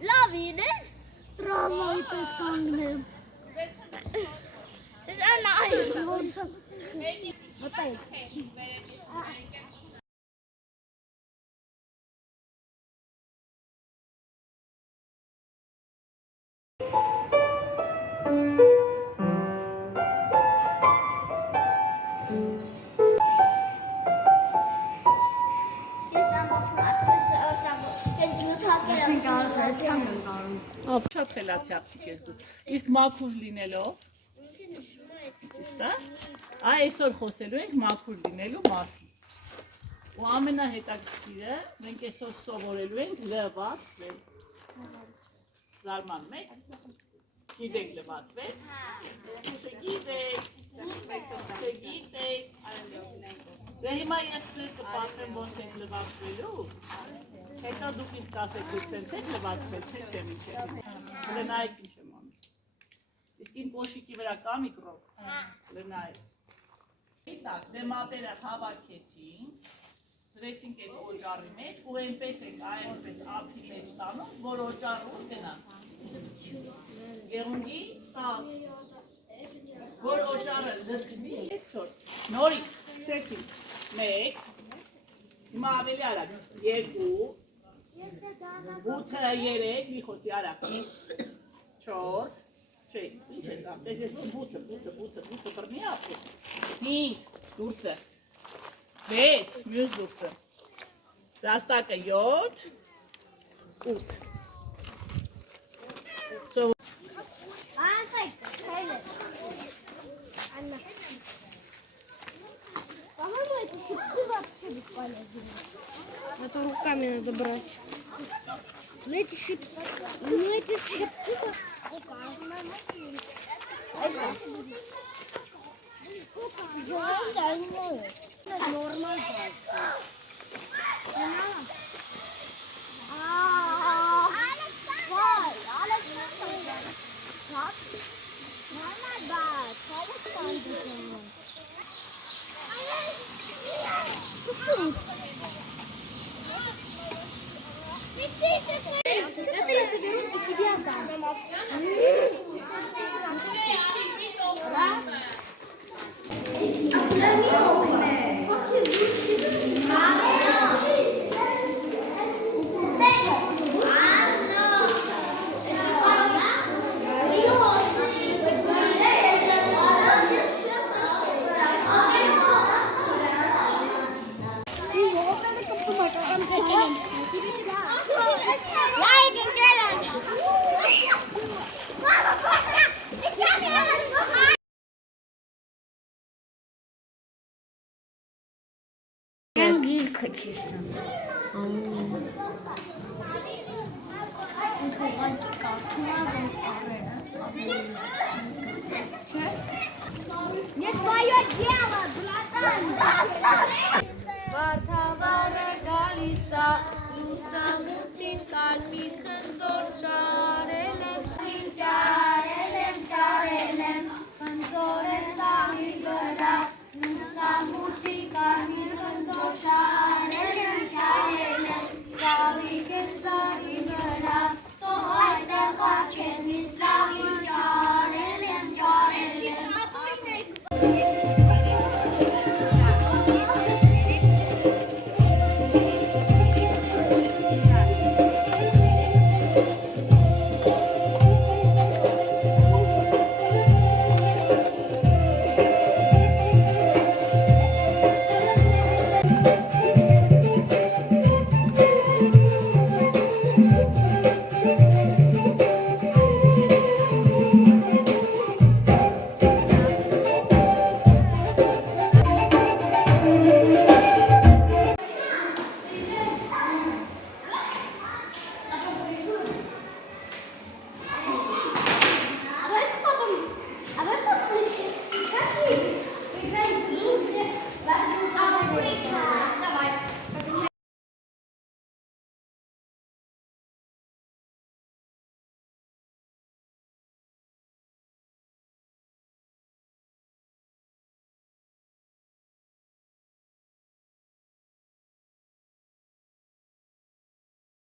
Lavine, Ramai pescangnem. Is an island. Շատ խելացի աղջիկ ես դու, իսկ մաքուր լինելով, ճիշտ է, այսօր խոսելու ենք մաքուր լինելու մասին, ու ամենահետաքրքիրը մենք այսօր սովորելու ենք լվացվել, զարմանում եք, գիտեք լվացվել, չգիտեք, դե հիմա ես կպատմեմ ոնց եք լվացվելու, հետո դուք ինձ կասեք դուք ոնց եք լվացվել, թե չեմ իջել, լնայեք ինչ եմ անում, իսկ իմ պոշիկի վրա կա միկրոբ, լնայեք, դե մատերը հավաքեցինք, դրեցինք այդ օճառի մեջ ու այնպես ենք այսպես ափի մեջ տանում, որ օճառը ուր գնա, գեղունգի տակ, որ օճառը լցվի, նորից սկսեցինք, 1, հիմա ավելի արագ, 2, 8, 3, մի խոսի արագ, 4, չէ, ինչ ես ատես ես բութը բռնի ապրի, 5, դուրսը, 6, մյուս դուրսը, դաստակը 7, 8, Это руками надо брать. Ну эти щипцы. Это я соберу и тебе отдам. Не твое дело, братан! Վարդավառը գալիս է, լուսամուտին կարմիր խնձոր